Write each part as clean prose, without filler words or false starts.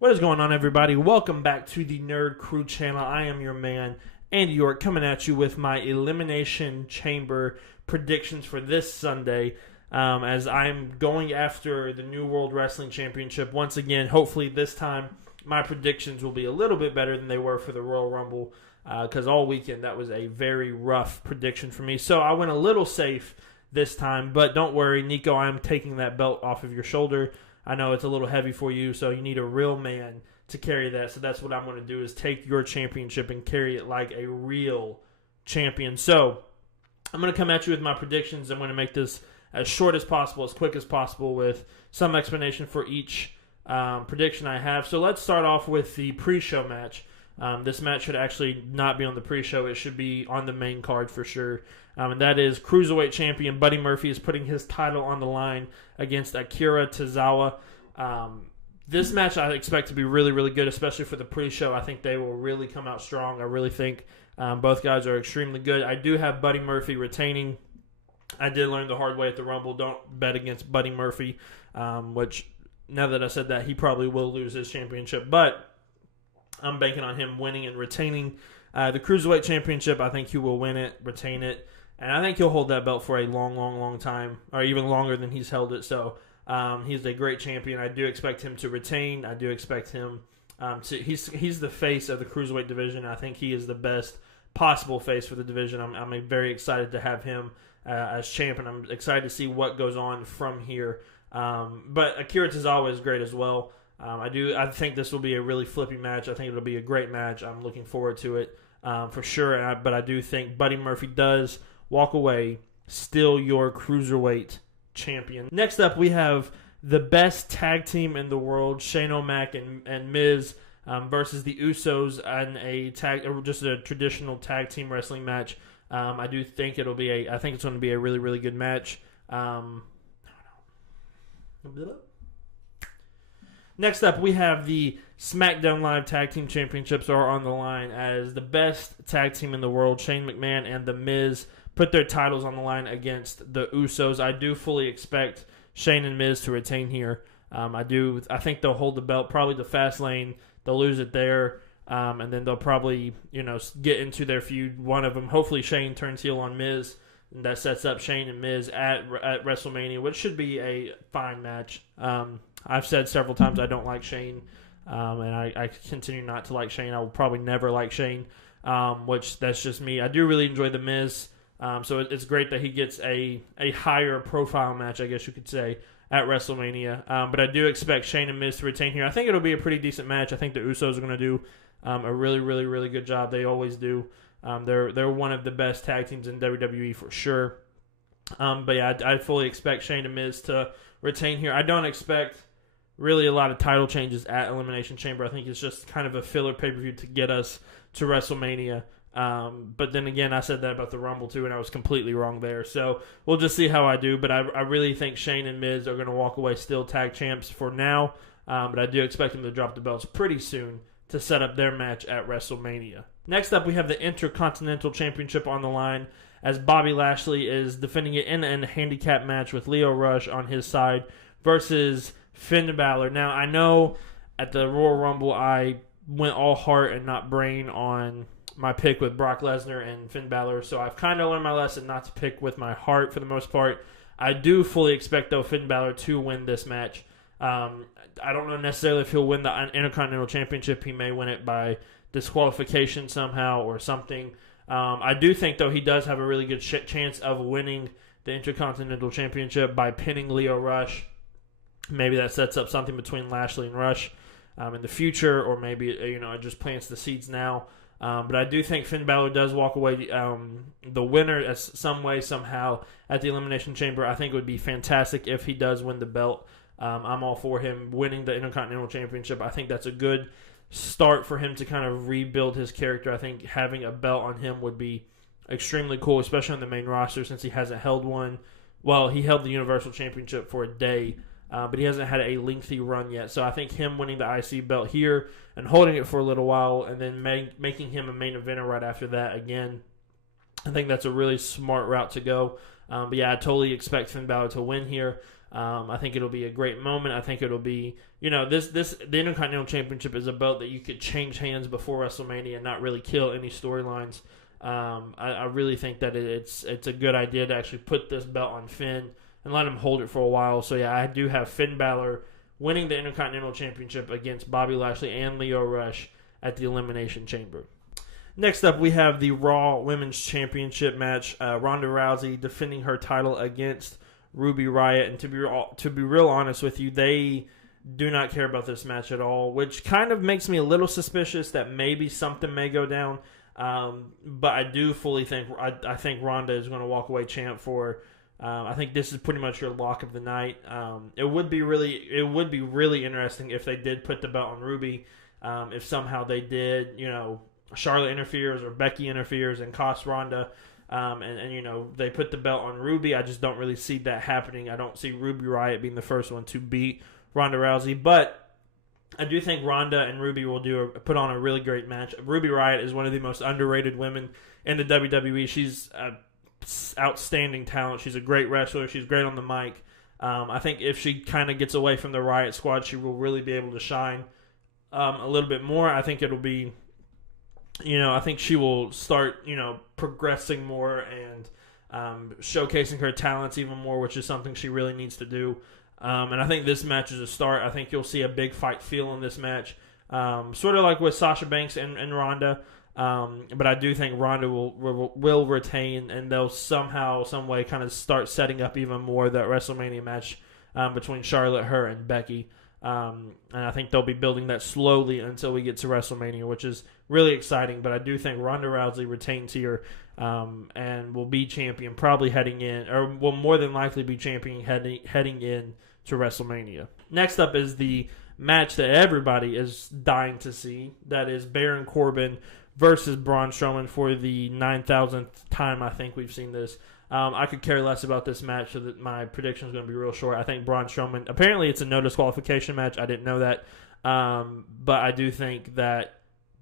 What is going on, everybody? Welcome back to the Nerd Crew channel. I am your man, Andy York, coming at you with my Elimination Chamber predictions for this Sunday, as I'm going after the New World Wrestling Championship once again. Hopefully this time my predictions will be a little bit better than they were for the Royal Rumble, because all weekend that was a very rough prediction for me. So I went a little safe this time, but don't worry, Nico, I'm taking that belt off of your shoulder. I know it's a little heavy for you, so you need a real man to carry that. So that's what I'm going to do, is take your championship and carry it like a real champion. So I'm going to come at you with my predictions. I'm going to make this as short as possible, as quick as possible, with some explanation for each prediction I have. So let's start off with the pre-show match. This match should actually not be on the pre-show. It should be on the main card for sure. And that is Cruiserweight Champion Buddy Murphy is putting his title on the line against Akira Tozawa. This match I expect to be really, really good, especially for the pre-show. I think they will really come out strong. I really think both guys are extremely good. I do have Buddy Murphy retaining. I did learn the hard way at the Rumble. Don't bet against Buddy Murphy, which, now that I said that, he probably will lose his championship. But I'm banking on him winning and retaining the Cruiserweight Championship. I think he will win it, retain it, and I think he'll hold that belt for a long, long, long time, or even longer than he's held it. So he's a great champion. I do expect him to retain. I do expect him to. He's the face of the Cruiserweight division. I think he is the best possible face for the division. I'm very excited to have him as champ, and I'm excited to see what goes on from here. But Akira Tozawa is great as well. I think this will be a really flippy match. I think it'll be a great match. I'm looking forward to it for sure. But I do think Buddy Murphy does walk away still your Cruiserweight champion. Next up, we have the best tag team in the world, Shane O'Mac and Miz, versus the Usos in a just a traditional tag team wrestling match. I do think I think it's going to be a really, really good match. Next up, we have the SmackDown Live Tag Team Championships are on the line, as the best tag team in the world, Shane McMahon and The Miz, put their titles on the line against the Usos. I do fully expect Shane and Miz to retain here. I think they'll hold the belt, probably the Fastlane. They'll lose it there, and then they'll probably get into their feud. One of them, hopefully Shane turns heel on Miz, and that sets up Shane and Miz at WrestleMania, which should be a fine match. I've said several times I don't like Shane, and I continue not to like Shane. I will probably never like Shane, which that's just me. I do really enjoy The Miz, so it's great that he gets a higher profile match, I guess you could say, at WrestleMania. But I do expect Shane and Miz to retain here. I think it'll be a pretty decent match. I think the Usos are going to do a really, really, really good job. They always do. They're one of the best tag teams in WWE for sure. But yeah, I fully expect Shane and Miz to retain here. I don't expect really a lot of title changes at Elimination Chamber. I think it's just kind of a filler pay-per-view to get us to WrestleMania. But then again, I said that about the Rumble too, and I was completely wrong there. So we'll just see how I do. But I really think Shane and Miz are going to walk away still tag champs for now. But I do expect them to drop the belts pretty soon to set up their match at WrestleMania. Next up, we have the Intercontinental Championship on the line, as Bobby Lashley is defending it in a handicap match with Lio Rush on his side versus Finn Balor. Now, I know at the Royal Rumble I went all heart and not brain on my pick with Brock Lesnar and Finn Balor, so I've kind of learned my lesson not to pick with my heart for the most part. I do fully expect, though, Finn Balor to win this match. I don't know necessarily if he'll win the Intercontinental Championship. He may win it by disqualification somehow or something. I do think, though, he does have a really good chance of winning the Intercontinental Championship by pinning Lio Rush. Maybe that sets up something between Lashley and Rush in the future, or maybe it just plants the seeds now. But I do think Finn Balor does walk away the winner as some way, somehow, at the Elimination Chamber. I think it would be fantastic if he does win the belt. I'm all for him winning the Intercontinental Championship. I think that's a good start for him to kind of rebuild his character. I think having a belt on him would be extremely cool, especially on the main roster, since he hasn't held one. Well, he held the Universal Championship for a day, but he hasn't had a lengthy run yet. So I think him winning the IC belt here and holding it for a little while, and then making him a main eventer right after that again, I think that's a really smart route to go. But yeah, I totally expect Finn Balor to win here. I think it'll be a great moment. I think it'll be, the Intercontinental Championship is a belt that you could change hands before WrestleMania and not really kill any storylines. I really think that it's a good idea to actually put this belt on Finn and let him hold it for a while. So, yeah, I do have Finn Balor winning the Intercontinental Championship against Bobby Lashley and Lio Rush at the Elimination Chamber. Next up, we have the Raw Women's Championship match. Ronda Rousey defending her title against Ruby Riott. And to be real honest with you, they do not care about this match at all, which kind of makes me a little suspicious that maybe something may go down. But I do fully think I think Ronda is going to walk away champ for. I think this is pretty much your lock of the night. It would be really interesting if they did put the belt on Ruby. If somehow they did, Charlotte interferes or Becky interferes and costs Ronda, and they put the belt on Ruby. I just don't really see that happening. I don't see Ruby Riott being the first one to beat Ronda Rousey, but I do think Ronda and Ruby will put on a really great match. Ruby Riott is one of the most underrated women in the WWE. She's outstanding talent. She's a great wrestler. She's great on the mic. I think if she kind of gets away from the Riott Squad, she will really be able to shine a little bit more. I think it'll be, I think she will start, progressing more and showcasing her talents even more, which is something she really needs to do. And I think this match is a start. I think you'll see a big fight feel in this match, sort of like with Sasha Banks and Ronda. But I do think Ronda will retain, and they'll somehow, some way, kind of start setting up even more that WrestleMania match between Charlotte, her, and Becky. And I think they'll be building that slowly until we get to WrestleMania, which is really exciting. But I do think Ronda Rousey retains here and will be champion probably heading in, or will more than likely be champion heading in to WrestleMania. Next up is the match that everybody is dying to see. That is Baron Corbin versus Braun Strowman for the 9,000th time I think we've seen this. I could care less about this match, so that my prediction is going to be real short. I think Braun Strowman, apparently it's a no disqualification match. I didn't know that. But I do think that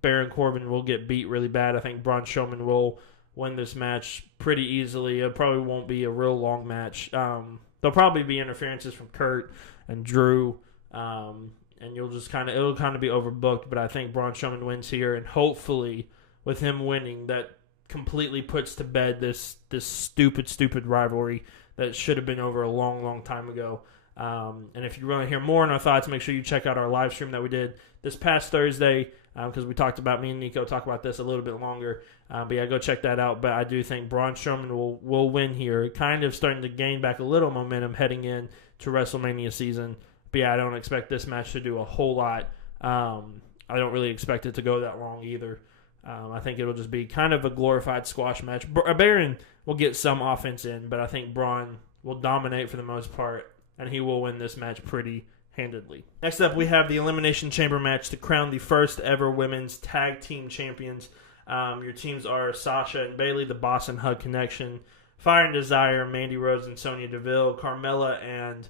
Baron Corbin will get beat really bad. I think Braun Strowman will win this match pretty easily. It probably won't be a real long match. There'll probably be interferences from Kurt and Drew, and it'll kind of be overbooked. But I think Braun Strowman wins here, and hopefully with him winning, that completely puts to bed this stupid rivalry that should have been over a long time ago. And if you want to hear more on our thoughts, make sure you check out our live stream that we did this past Thursday, because me and Nico talked about this a little bit longer. But yeah, go check that out. But I do think Braun Strowman will win here, kind of starting to gain back a little momentum heading in to WrestleMania season. But yeah, I don't expect this match to do a whole lot. I don't really expect it to go that long either. I think it'll just be kind of a glorified squash match. Baron will get some offense in, but I think Braun will dominate for the most part, and he will win this match pretty handedly. Next up, we have the Elimination Chamber match to crown the first ever women's tag team champions. Your teams are Sasha and Bayley, the Boss and Hug Connection, Fire and Desire, Mandy Rose and Sonya Deville, Carmella and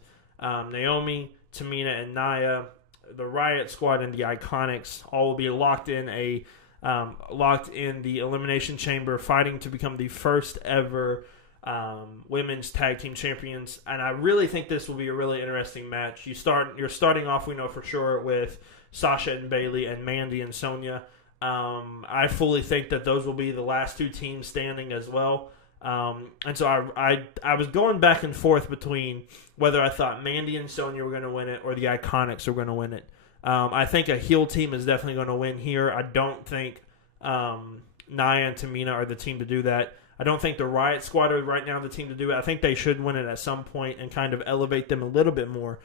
Naomi, Tamina and Nia, the Riott Squad and the Iconics. All will be locked in the Elimination Chamber, fighting to become the first ever women's tag team champions. And I really think this will be a really interesting match. You're starting off, we know for sure, with Sasha and Bayley and Mandy and Sonya. I fully think that those will be the last two teams standing as well. And so I was going back and forth between whether I thought Mandy and Sonya were going to win it or the Iconics were going to win it. I think a heel team is definitely going to win here. I don't think Nia and Tamina are the team to do that. I don't think the Riott Squad are right now the team to do it. I think they should win it at some point and kind of elevate them a little bit more.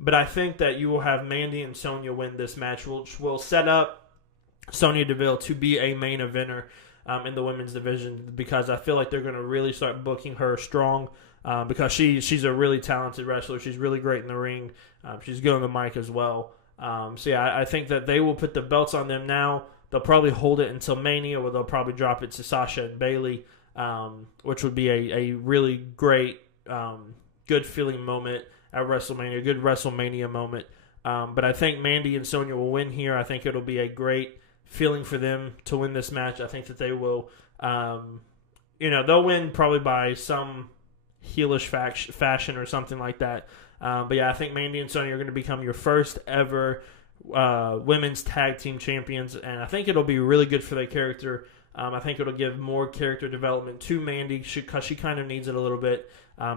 But I think that you will have Mandy and Sonya win this match, which will set up Sonya Deville to be a main eventer in the women's division, because I feel like they're going to really start booking her strong, because she's a really talented wrestler. She's really great in the ring. She's good on the mic as well. So yeah, I think that they will put the belts on them now. They'll probably hold it until Mania, or they'll probably drop it to Sasha and Bayley, which would be a really great, good feeling moment at WrestleMania, a good WrestleMania moment. But I think Mandy and Sonya will win here. I think it'll be a great feeling for them to win this match. I think that they will, they'll win probably by some heelish fashion or something like that. But yeah, I think Mandy and Sonya are going to become your first ever women's tag team champions, and I think it'll be really good for their character. I think it'll give more character development to Mandy because she kind of needs it a little bit.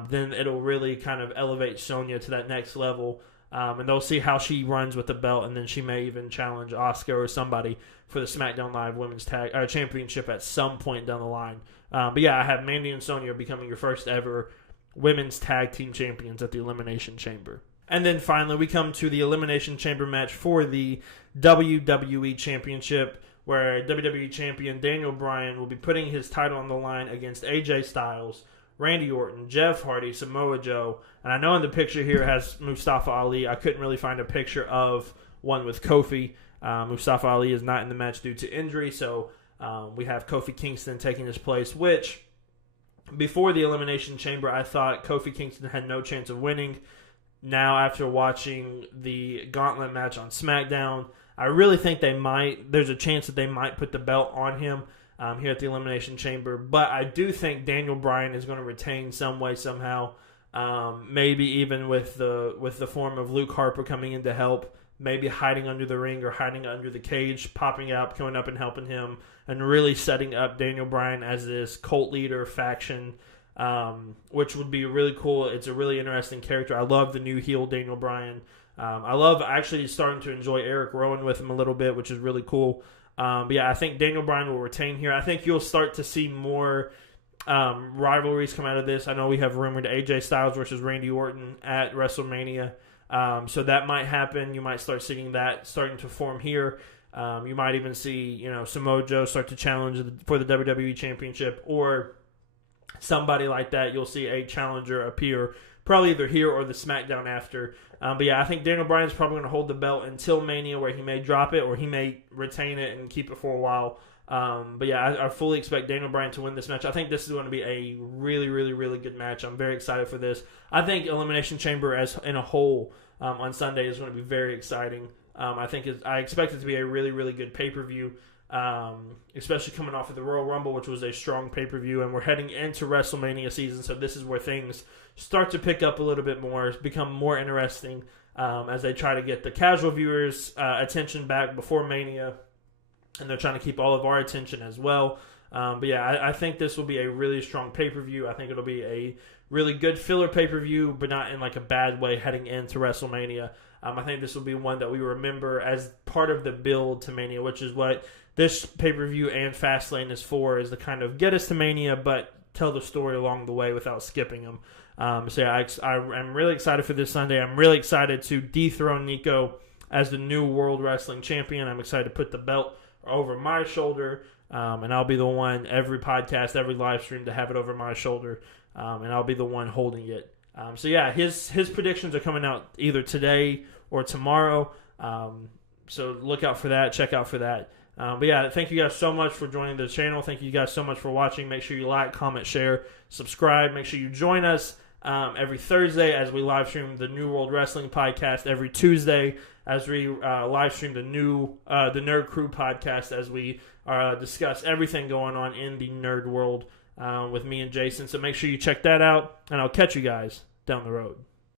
Then it'll really kind of elevate Sonya to that next level, and they'll see how she runs with the belt, and then she may even challenge Asuka or somebody for the SmackDown Live Women's Tag Championship at some point down the line. But yeah, I have Mandy and Sonya becoming your first ever women's tag team champions at the Elimination Chamber. And then finally, we come to the Elimination Chamber match for the WWE Championship, where WWE Champion Daniel Bryan will be putting his title on the line against AJ Styles, Randy Orton, Jeff Hardy, Samoa Joe, and I know in the picture here it has Mustafa Ali. I couldn't really find a picture of one with Kofi. Mustafa Ali is not in the match due to injury, so we have Kofi Kingston taking his place, which before the Elimination Chamber, I thought Kofi Kingston had no chance of winning. Now, after watching the Gauntlet match on SmackDown, I really think there's a chance that they might put the belt on him here at the Elimination Chamber. But I do think Daniel Bryan is going to retain some way, somehow. Maybe even with the form of Luke Harper coming in to help. Maybe hiding under the ring or hiding under the cage, popping out, coming up and helping him, and really setting up Daniel Bryan as this cult leader faction, which would be really cool. It's a really interesting character. I love the new heel Daniel Bryan. I love actually starting to enjoy Eric Rowan with him a little bit, which is really cool. But yeah, I think Daniel Bryan will retain here. I think you'll start to see more rivalries come out of this. I know we have rumored AJ Styles versus Randy Orton at WrestleMania. So that might happen. You might start seeing that starting to form here. You might even see, Samoa Joe start to challenge for the WWE Championship, or somebody like that. You'll see a challenger appear, probably either here or the SmackDown after. But yeah, I think Daniel Bryan is probably going to hold the belt until Mania, where he may drop it or he may retain it and keep it for a while. But yeah, I fully expect Daniel Bryan to win this match. I think this is going to be a really, really, really good match. I'm very excited for this. I think Elimination Chamber as in a whole on Sunday is going to be very exciting. I expect it to be a really, really good pay-per-view, especially coming off of the Royal Rumble, which was a strong pay-per-view, and we're heading into WrestleMania season, so this is where things start to pick up a little bit more, become more interesting as they try to get the casual viewers' attention back before Mania. And they're trying to keep all of our attention as well. But yeah, I think this will be a really strong pay-per-view. I think it'll be a really good filler pay-per-view, but not in like a bad way heading into WrestleMania. I think this will be one that we remember as part of the build to Mania, which is what this pay-per-view and Fastlane is for, is to kind of get us to Mania, but tell the story along the way without skipping them. So yeah, I'm really excited for this Sunday. I'm really excited to dethrone Nico as the new World Wrestling Champion. I'm excited to put the belt over my shoulder, and I'll be the one every podcast, every live stream to have it over my shoulder, and I'll be the one holding it. So yeah, his predictions are coming out either today or tomorrow, so look out for that, check out for that. But yeah, thank you guys so much for joining the channel. Thank you guys so much for watching. Make sure you like, comment, share, subscribe. Make sure you join us every Thursday as we live stream the New World Wrestling podcast, every Tuesday as we live stream the Nerd Crew podcast, as we discuss everything going on in the nerd world with me and Jason. So make sure you check that out, and I'll catch you guys down the road.